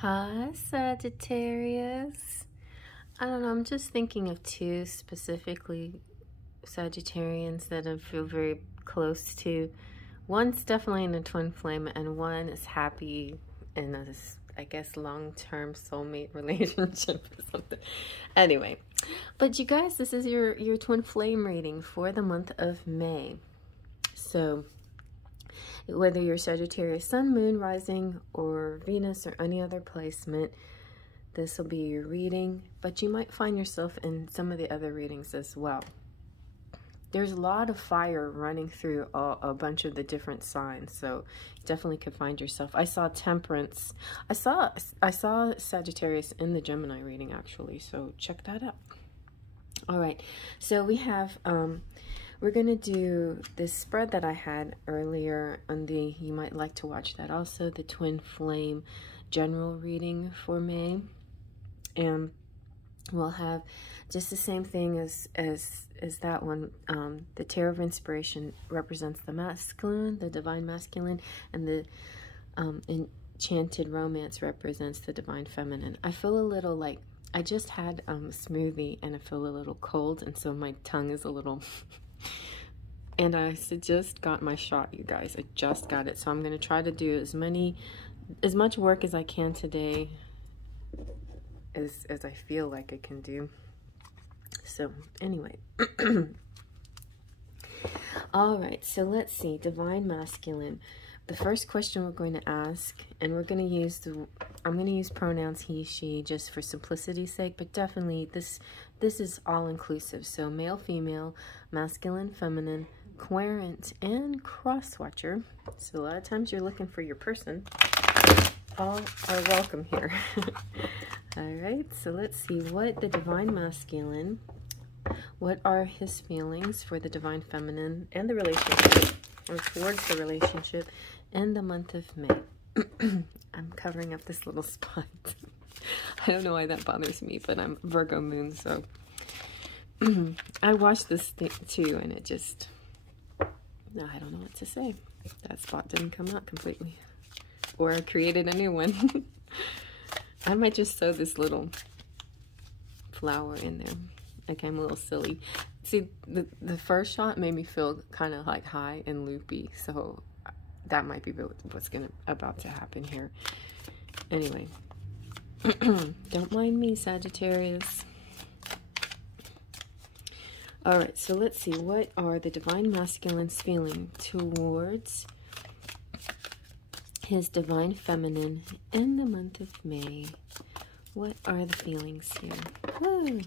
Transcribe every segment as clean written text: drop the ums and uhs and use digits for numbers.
Hi, Sagittarius. I don't know, I'm just thinking of two specifically Sagittarians that I feel very close to. One's definitely in a twin flame, and one is happy in a, I guess, long-term soulmate relationship or something. Anyway, but you guys, this is your twin flame reading for the month of May. So whether you're Sagittarius, Sun, Moon, Rising, or Venus, or any other placement, this will be your reading, but you might find yourself in some of the other readings as well. There's a lot of fire running through a bunch of the different signs, so you definitely could find yourself. I saw Temperance. I saw Sagittarius in the Gemini reading, actually, so check that out. All right, so we have... we're going to do this spread that I had earlier on the, you might like to watch that also, the Twin Flame general reading for May. And we'll have just the same thing as that one. The Tarot of Inspiration represents the masculine, the divine masculine, and the Enchanted Romance represents the divine feminine. I feel a little like, I just had a smoothie and I feel a little cold, and so my tongue is a little... And I just got my shot, you guys. I just got it. So I'm going to try to do as much work as I can today as I feel like I can do. So anyway. All right. So let's see. Divine Masculine. The first question we're going to ask, and we're going to use I'm going to use pronouns he, she, just for simplicity's sake, but definitely this is all inclusive. So male, female, masculine, feminine, querent, and cross-watcher. So a lot of times you're looking for your person. All are welcome here. All right, so let's see what the divine masculine, what are his feelings for the divine feminine and the relationship, or towards the relationship in the month of May. I'm covering up this little spot. I don't know why that bothers me, but I'm Virgo moon, so I watched this thing too, and it just, no, I don't know what to say. That spot didn't come out completely, or I created a new one. I might just sew this little flower in there. Okay, I'm a little silly. See, the first shot made me feel kind of like high and loopy, so that might be what's about to happen here. Anyway, don't mind me, Sagittarius. All right, so let's see. What are the divine masculine's feeling towards his divine feminine in the month of May? What are the feelings here? Woo!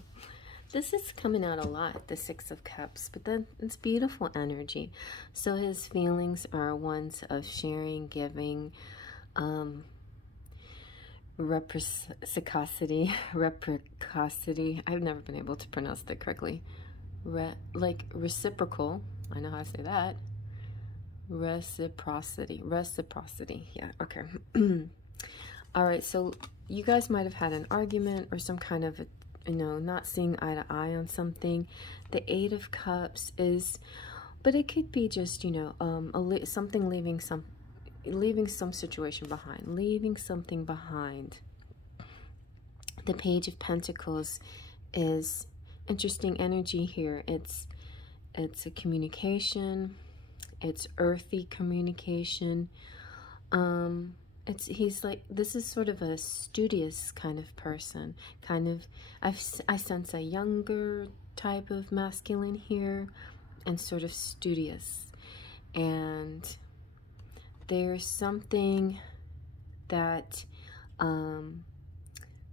This is coming out a lot, the Six of Cups, but then it's beautiful energy. So his feelings are ones of sharing, giving, reciprocity. I've never been able to pronounce that correctly. Like reciprocal. I know how to say that. Reciprocity. Yeah, okay. All right, so you guys might have had an argument or some kind of, not seeing eye to eye on something. The Eight of Cups is, but it could be just, something leaving some situation behind, leaving something behind. The Page of Pentacles is interesting energy here. It's a communication. It's earthy communication. He's like, this is sort of a studious kind of person. I sense a younger type of masculine here, and sort of studious. And there's something that,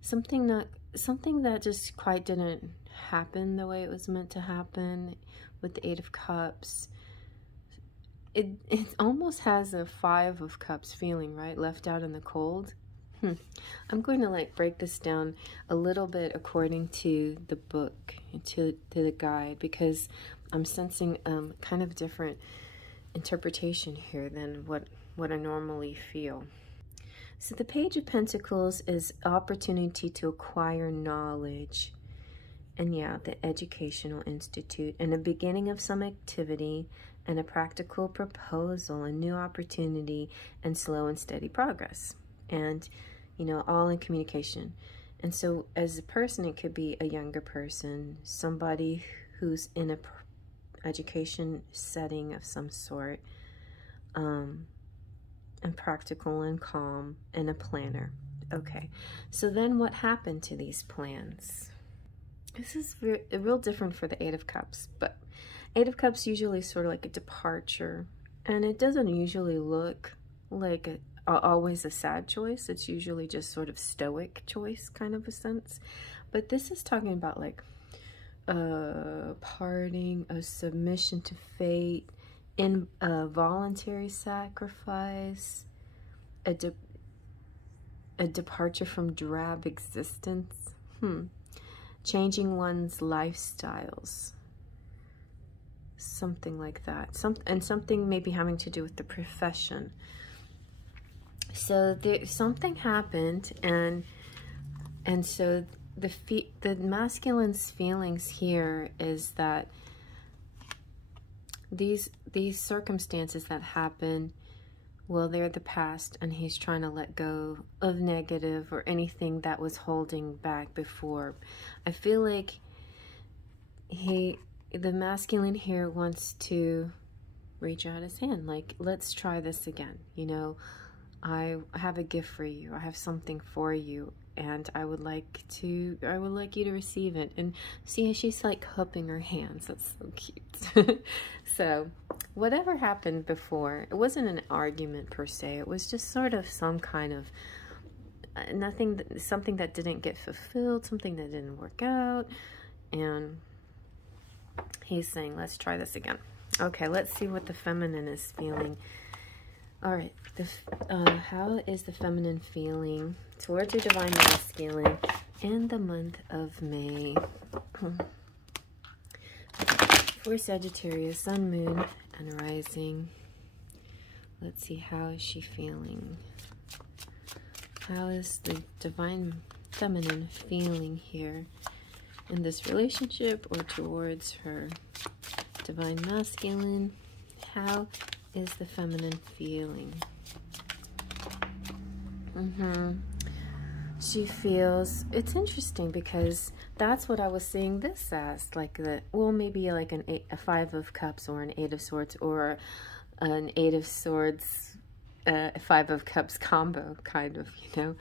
something that just quite didn't happen the way it was meant to happen with the Eight of Cups. It almost has a Five of Cups feeling, right? Left out in the cold. I'm going to break this down a little bit according to the book, to the guide, because I'm sensing kind of different interpretation here than what I normally feel. So the Page of Pentacles is opportunity to acquire knowledge. And yeah, the educational institute, and the beginning of some activity, and a practical proposal, a new opportunity, and slow and steady progress. And you know, all in communication. And so as a person, it could be a younger person, somebody who's in a education setting of some sort, and practical and calm, and a planner. Okay, so then what happened to these plans? This is real different for the Eight of Cups, but Eight of Cups usually sort of like a departure, and it doesn't usually look like always a sad choice. It's usually just sort of stoic choice, kind of a sense. But this is talking about like parting, a submission to fate, in a voluntary sacrifice, a departure from drab existence, changing one's lifestyles, something like that. Something maybe having to do with the profession. So something happened, and so the masculine's feelings here is that these circumstances that happen, well, they're the past, and he's trying to let go of negative or anything that was holding back before. I feel like the masculine here wants to reach out his hand, like, let's try this again. You know, I have a gift for you. I have something for you, and I would like you to receive it. And see, she's like cupping her hands. That's so cute. So whatever happened before, it wasn't an argument per se. It was just sort of some kind of something that didn't get fulfilled, something that didn't work out, and he's saying, let's try this again. Okay, let's see what the feminine is feeling. All right, how is the feminine feeling towards your divine masculine in the month of May? For Sagittarius, Sun, Moon, and Rising. Let's see, how is she feeling? How is the divine feminine feeling here in this relationship or towards her divine masculine? How is the feminine feeling? She feels, it's interesting because that's what I was seeing this as, like well, maybe like a Five of Cups or an Eight of Swords, or an Eight of Swords, Five of Cups combo, kind of, you know,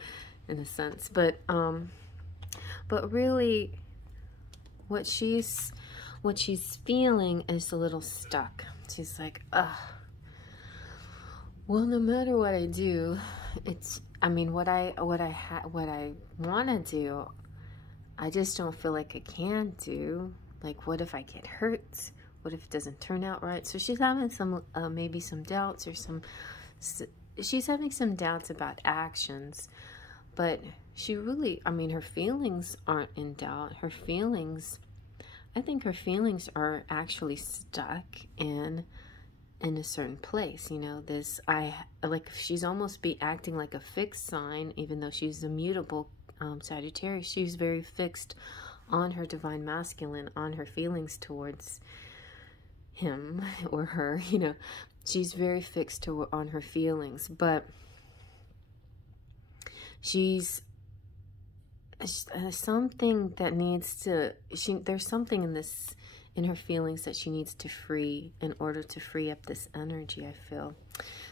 in a sense. But really, what she's feeling is a little stuck. She's like, ugh. Well, no matter what I do, I mean, what I want to do, I just don't feel like I can do. Like, what if I get hurt? What if it doesn't turn out right? So she's having some, maybe some doubts, or she's having some doubts about actions. But she really, I mean, her feelings aren't in doubt. Her feelings, I think her feelings are actually stuck in a certain place. You know, like, she's almost acting like a fixed sign, even though she's a mutable Sagittarius. She's very fixed on her divine masculine, on her feelings towards him or her, you know. She's very fixed on her feelings, but she's something that needs to, there's something in her feelings that she needs to free in order to free up this energy, I feel.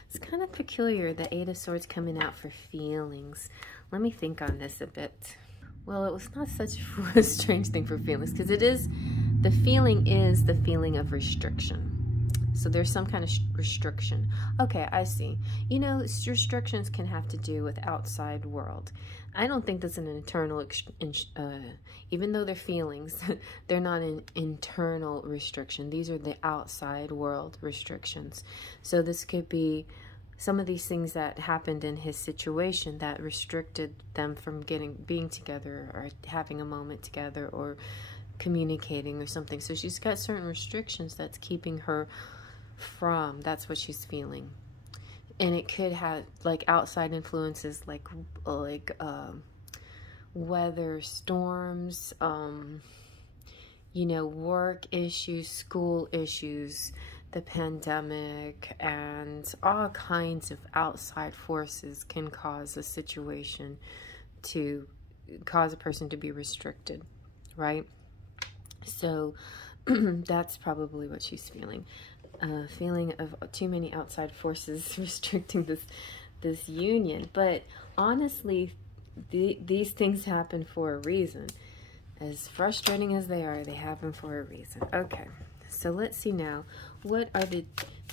It's kind of peculiar, the Eight of Swords coming out for feelings. Let me think on this a bit. Well, it was not such a strange thing for feelings, because the feeling is the feeling of restriction. So there's some kind of restriction. Okay, I see. You know, restrictions can have to do with outside world. I don't think that's an internal, even though they're feelings, they're not an internal restriction. These are the outside world restrictions. So this could be some of these things that happened in his situation that restricted them from being together, or having a moment together, or communicating or something. So she's got certain restrictions that's keeping her from, that's what she's feeling. And it could have like outside influences, like weather, storms, you know, work issues, school issues the pandemic and all kinds of outside forces can cause a situation to cause a person to be restricted, right? So that's probably what she's feeling. Feeling of too many outside forces restricting this union. But honestly, these things happen for a reason. As frustrating as they happen for a reason. Okay, so let's see now. What are the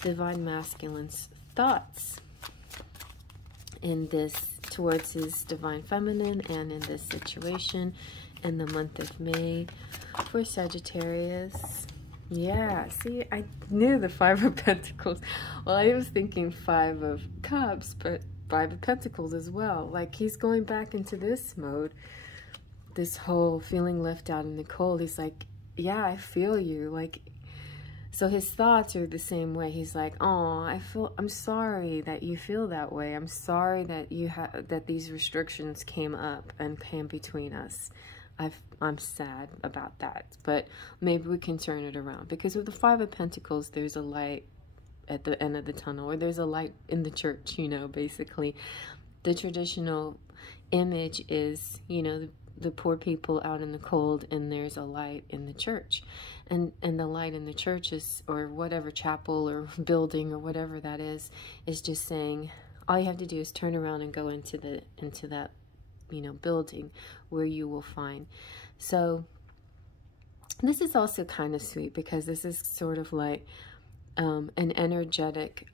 Divine Masculine's thoughts in this, towards his Divine Feminine, and in this situation in the month of May for Sagittarius? Yeah, see, I knew the Five of Pentacles. Well, I was thinking Five of Cups, but Five of Pentacles as well. Like, he's going back into this mode. This whole feeling left out in the cold. He's like, yeah, I feel you. Like, so his thoughts are the same way. He's like, oh, I'm sorry that you feel that way. I'm sorry that that these restrictions came up and came between us. I'm sad about that, but maybe we can turn it around, because with the Five of Pentacles, there's a light at the end of the tunnel, or there's a light in the church, you know, basically. The traditional image is, you know, the poor people out in the cold, and there's a light in the church, and the light in the church is, or whatever chapel or building or whatever that is just saying, all you have to do is turn around and go into that, you know, building, where you will find. So this is also kind of sweet, because this is sort of like an energetic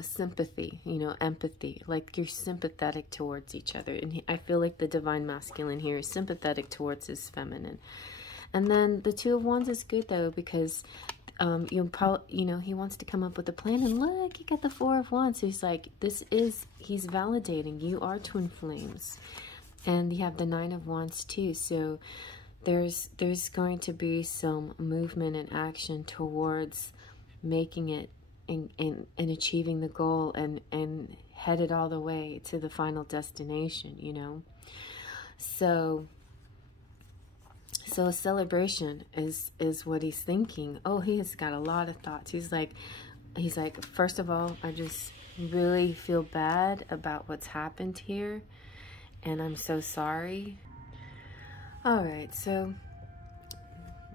sympathy, you know, empathy, like you're sympathetic towards each other. And I feel like the Divine Masculine here is sympathetic towards his feminine. And then the Two of Wands is good though, because you know, he wants to come up with a plan, and look, you got the Four of Wands. So he's like, he's validating you are twin flames. And you have the Nine of Wands too. So there's going to be some movement and action towards making it and achieving the goal, and headed all the way to the final destination, you know. So a celebration is what he's thinking. Oh, he has got a lot of thoughts. He's like, first of all, I just really feel bad about what's happened here, and I'm so sorry. All right, so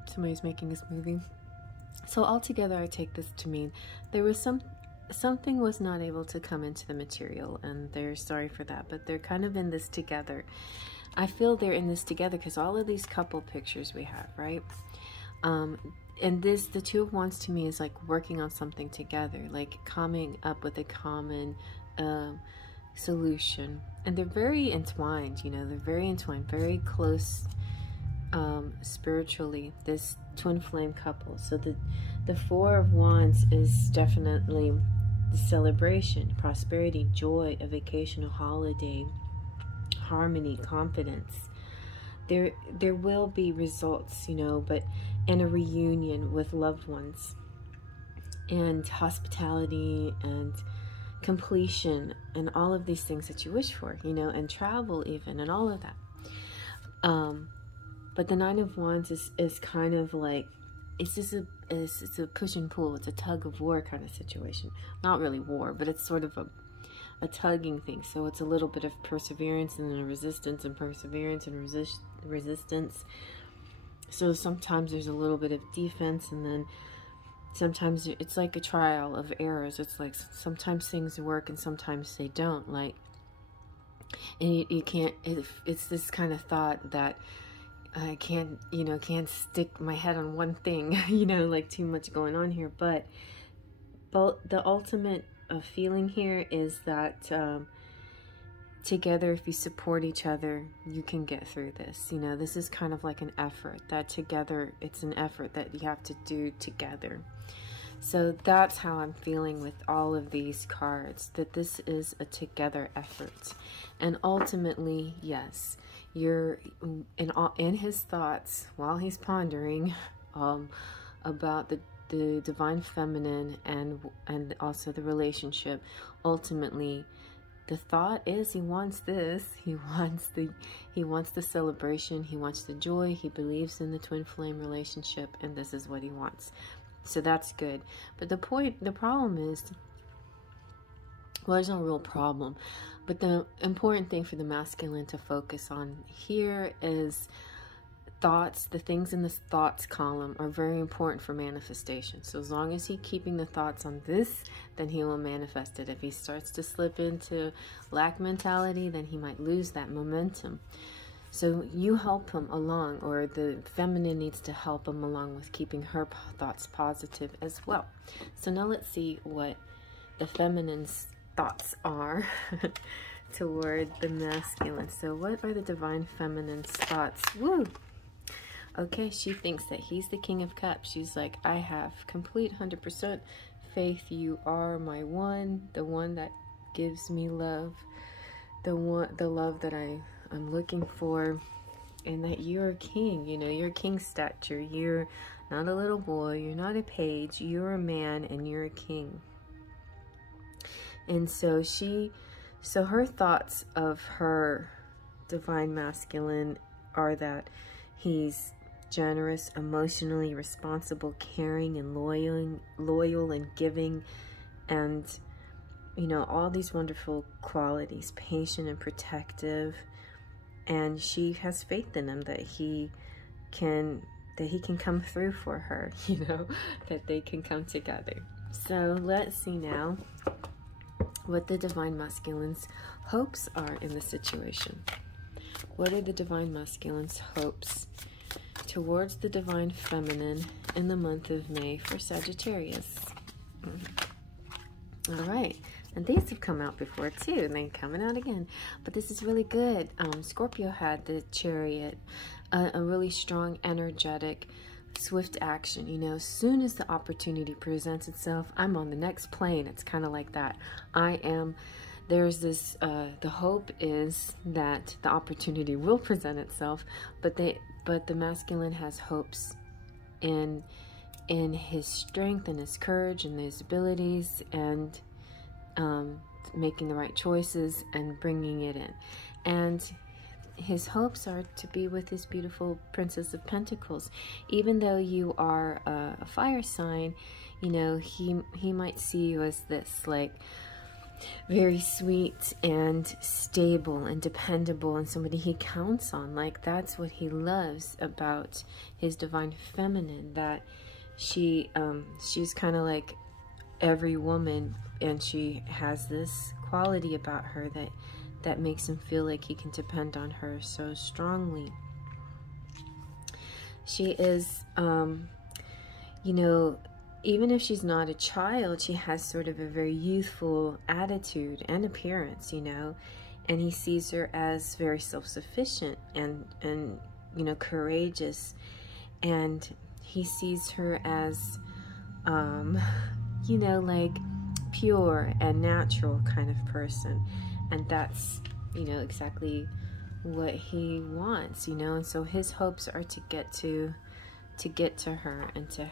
somebody's making a smoothie. So altogether, I take this to mean there was something was not able to come into the material, and they're sorry for that, but they're kind of in this together. I feel they're in this together because all of these couple pictures we have, right? And the Two of Wands to me is like working on something together, like coming up with a common solution. And they're very entwined, you know, they're very entwined, very close spiritually, this twin flame couple. So the Four of Wands is definitely the celebration, prosperity, joy, a vacation, a holiday, harmony, confidence. There will be results, you know, but in a reunion with loved ones, and hospitality and completion, and all of these things that you wish for, you know, and travel even, and all of that. But the Nine of Wands is kind of like, it's a push and pull. It's a tug of war kind of situation. Not really war, but it's sort of a tugging thing. So it's a little bit of perseverance, and then a resistance, and perseverance, and resistance. So sometimes there's a little bit of defense, and then sometimes it's like a trial of errors. It's like sometimes things work and sometimes they don't. Like, and you can't, it's this kind of thought that I can't stick my head on one thing, you know, like too much going on here. But the ultimate feeling here is that together, if you support each other, you can get through this. You know, this is kind of like an effort that together, it's an effort that you have to do together. So that's how I'm feeling with all of these cards, that this is a together effort. And ultimately, yes, you're in his thoughts while he's pondering about the divine feminine and also the relationship. Ultimately, the thought is he wants this. He wants the celebration. He wants the joy. He believes in the twin flame relationship, and this is what he wants. So that's good. But the problem is, well, there's no real problem, but the important thing for the masculine to focus on here is thoughts. The things in this thoughts column are very important for manifestation. So as long as he's keeping the thoughts on this, then he will manifest it. If he starts to slip into lack mentality, then he might lose that momentum. So you help him along, or the feminine needs to help him along with keeping her thoughts positive as well. So now let's see what the feminine's thoughts are toward the masculine. So what are the divine feminine's thoughts? Woo! Okay, she thinks that he's the King of Cups. She's like, I have complete 100% faith. You are my one, the one that gives me love, the love that I'm looking for, and that you're a king. You know, you're king stature. You're not a little boy. You're not a page. You're a man, and you're a king. And so her thoughts of her divine masculine are that he's generous, emotionally responsible, caring, and loyal and giving, and, you know, all these wonderful qualities, patient and protective. And she has faith in him that he can come through for her, you know, that they can come together. So let's see now what the divine masculine's hopes are in the situation. What are the divine masculine's hopes towards the divine feminine in the month of May for Sagittarius? All right, and these have come out before too, and they're coming out again, but this is really good. Scorpio had the Chariot, a really strong, energetic, swift action. You know, as soon as the opportunity presents itself, I'm on the next plane. It's kind of like that. There's this, the hope is that the opportunity will present itself, but the masculine has hopes in his strength and his courage and his abilities, and making the right choices and bringing it in. And his hopes are to be with his beautiful Princess of Pentacles. Even though you are a fire sign, you know, he might see you as this, like, very sweet and stable and dependable, and somebody he counts on. Like, that's what he loves about his divine feminine, that she's kind of like every woman, and she has this quality about her that makes him feel like he can depend on her so strongly. She is, you know, even if she's not a child, she has sort of a very youthful attitude and appearance, you know, and he sees her as very self-sufficient and you know, courageous, and he sees her as, you know, like pure and natural kind of person. And that's, you know, exactly what he wants, you know. And so his hopes are to get to her and to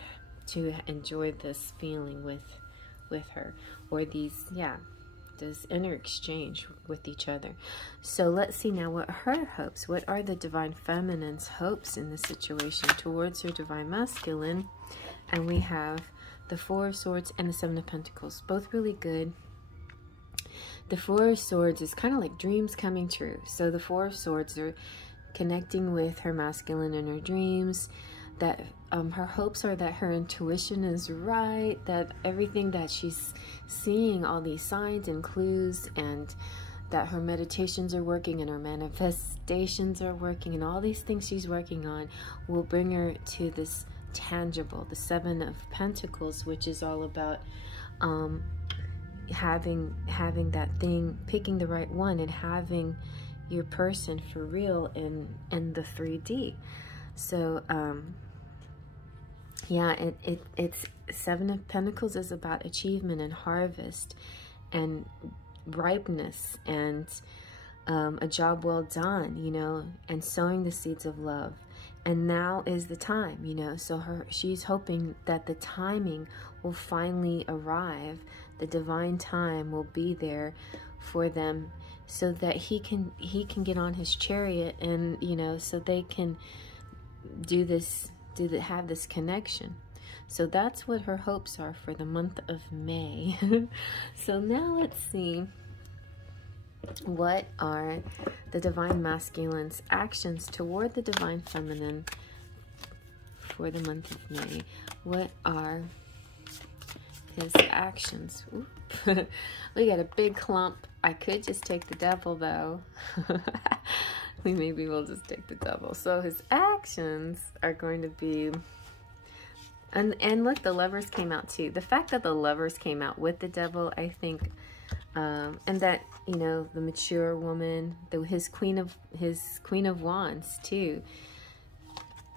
enjoy this feeling with her, or this inner exchange with each other. So let's see now what her hopes. What are the divine feminine's hopes in this situation towards her divine masculine? And we have the Four of Swords and the Seven of Pentacles, both really good. The Four of Swords is kind of like dreams coming true. So the Four of Swords are connecting with her masculine in her dreams, that her hopes are that her intuition is right, that everything that she's seeing, all these signs and clues, and that her meditations are working and her manifestations are working, and all these things she's working on will bring her to this tangible, the Seven of Pentacles, which is all about having that thing, picking the right one, and having your person for real in the 3D. So yeah, it's Seven of Pentacles is about achievement and harvest and ripeness and a job well done, you know, and sowing the seeds of love. And now is the time, you know. So she's hoping that the timing will finally arrive. The divine time will be there for them, so that he can get on his chariot, and, you know, so they can have this connection. So that's what her hopes are for the month of May. So now let's see, what are the Divine Masculine's actions toward the Divine Feminine for the month of May? What are his actions? Oop. We got a big clump. I could just take the Devil, though. Maybe we'll just take the Devil. So his actions are going to be... And look, the Lovers came out too. The fact that the Lovers came out with the Devil, I think... and that, you know, the mature woman, his Queen of Wands too.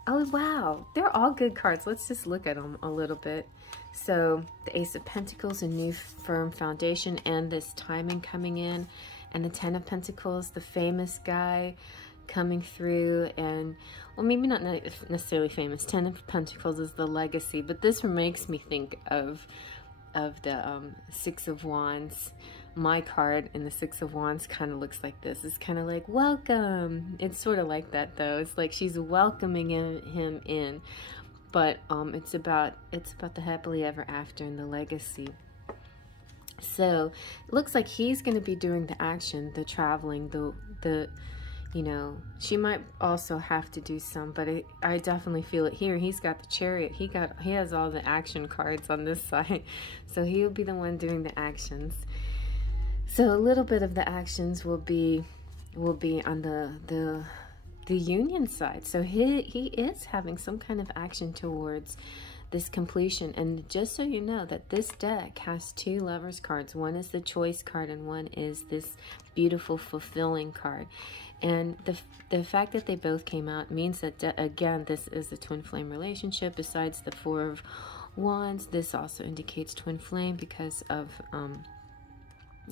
Oh, wow. They're all good cards. Let's just look at them a little bit. So the Ace of Pentacles, a new firm foundation, and this timing coming in, and the Ten of Pentacles, the famous guy coming through, and, well, maybe not necessarily famous. Ten of Pentacles is the legacy, but this makes me think of the Six of Wands. My card in the Six of Wands kind of looks like this. It's kind of like, welcome. It's sort of like that, though. It's like she's welcoming him in. But it's about the happily ever after and the legacy. So it looks like he's going to be doing the action, the traveling, the you know, she might also have to do some, but I definitely feel it here. He's got the Chariot. He has all the action cards on this side, so he'll be the one doing the actions. So a little bit of the actions will be on the union side. So he is having some kind of action towards this completion. And just so you know that this deck has two Lovers cards. One is the Choice card and one is this beautiful Fulfilling card. And the fact that they both came out means that, again, this is a twin flame relationship. Besides the Four of Wands, this also indicates twin flame because of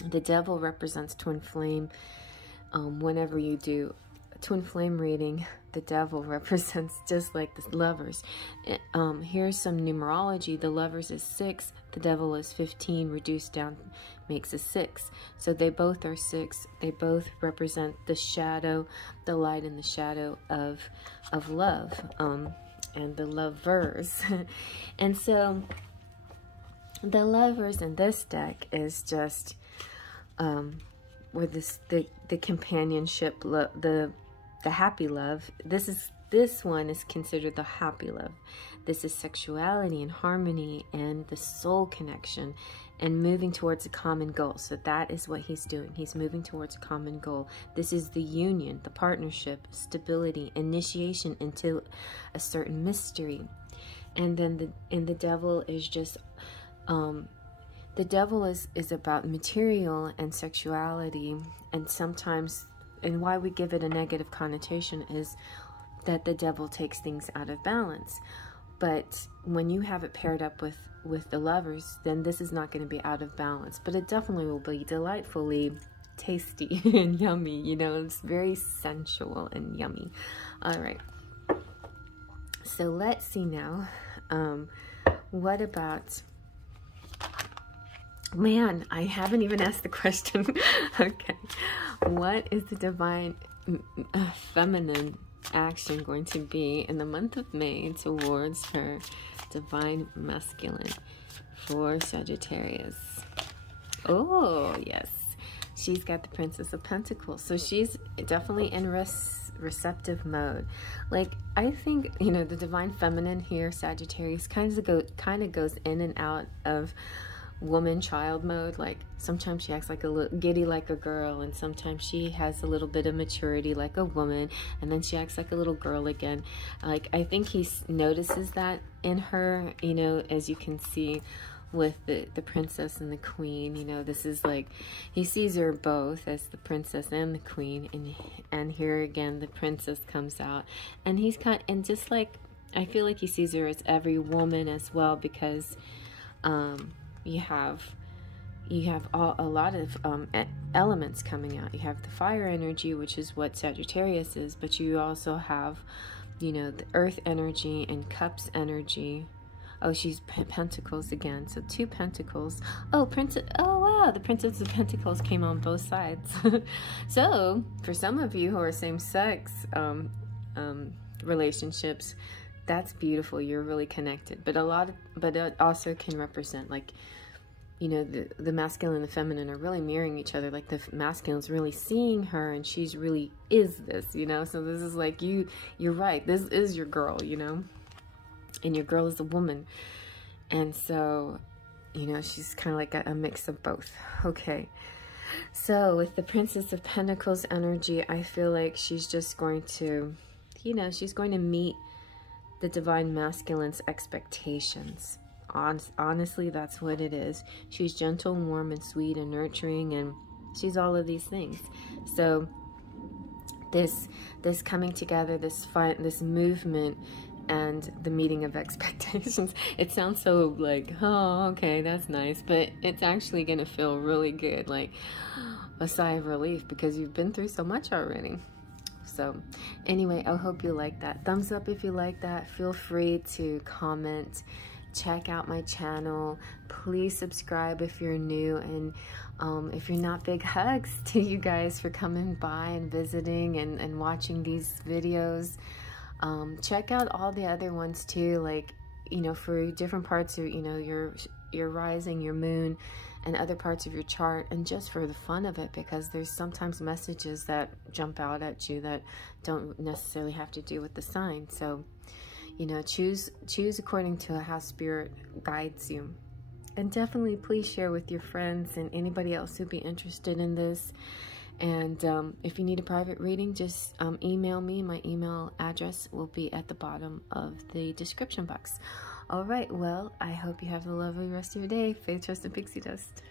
the Devil represents twin flame. Whenever you do a twin flame reading, the Devil represents just like the Lovers. Here's some numerology. The Lovers is 6, the Devil is 15, reduced down makes a 6. So they both are 6. They both represent the shadow, the light and the shadow of love, and the lovers. And so the Lovers in this deck is just with the companionship, the happy love. This one is considered the happy love. This is sexuality and harmony and the soul connection and moving towards a common goal. So that is what he's doing. He's moving towards a common goal. This is the union, the partnership, stability, initiation into a certain mystery. And then the Devil is just the Devil is about material and sexuality, and sometimes, and why we give it a negative connotation is that the Devil takes things out of balance. But when you have it paired up with the Lovers, then this is not going to be out of balance. But it definitely will be delightfully tasty and yummy. You know, it's very sensual and yummy. All right. So let's see now. What about... Man, I haven't even asked the question. Okay. What is the Divine Feminine action going to be in the month of May towards her Divine Masculine for Sagittarius? Oh, yes. She's got the Princess of Pentacles. So she's definitely in receptive mode. Like, I think, you know, the Divine Feminine here, Sagittarius, kind of goes in and out of woman child mode. Like sometimes she acts like a little giddy like a girl, and sometimes she has a little bit of maturity like a woman, and then she acts like a little girl again. Like, I think he notices that in her, you know, as you can see with the princess and the queen. You know, this is like, he sees her both as the princess and the queen, and here again the princess comes out, and he's and just like, I feel like he sees her as every woman as well, because you have a lot of elements coming out. You have the fire energy, which is what Sagittarius is, but you also have, you know, the earth energy and cups energy. Oh, she's Pentacles again. So 2 Pentacles. Oh, oh wow, the Princess of Pentacles came on both sides. So for some of you who are same-sex relationships, that's beautiful. You're really connected. But but it also can represent, like, you know, the masculine and the feminine are really mirroring each other. Like the masculine's really seeing her, and she's really is this, you know. So this is like, you're right. This is your girl, you know, and your girl is a woman. And so, you know, she's kind of like a mix of both. Okay. So with the Princess of Pentacles energy, I feel like she's just going to, you know, she's going to meet the divine masculine's expectations. Honestly, that's what it is. She's gentle, warm, and sweet, and nurturing, and she's all of these things. So this coming together, this movement, and the meeting of expectations. It sounds so like, oh, okay, that's nice, but it's actually gonna feel really good, like a sigh of relief, because you've been through so much already. So anyway, I hope you like that. Thumbs up if you like that. Feel free to comment. Check out my channel. Please subscribe if you're new, and if you're not, big hugs to you guys for coming by and visiting and watching these videos. Check out all the other ones too, like, you know, for different parts of, you know, your rising, your moon, and other parts of your chart, and just for the fun of it, because there's sometimes messages that jump out at you that don't necessarily have to do with the sign. So, you know, choose according to how spirit guides you. And definitely please share with your friends and anybody else who'd be interested in this. And if you need a private reading, just email me. My email address will be at the bottom of the description box. All right, well, I hope you have a lovely rest of your day. Faith, trust, and pixie dust.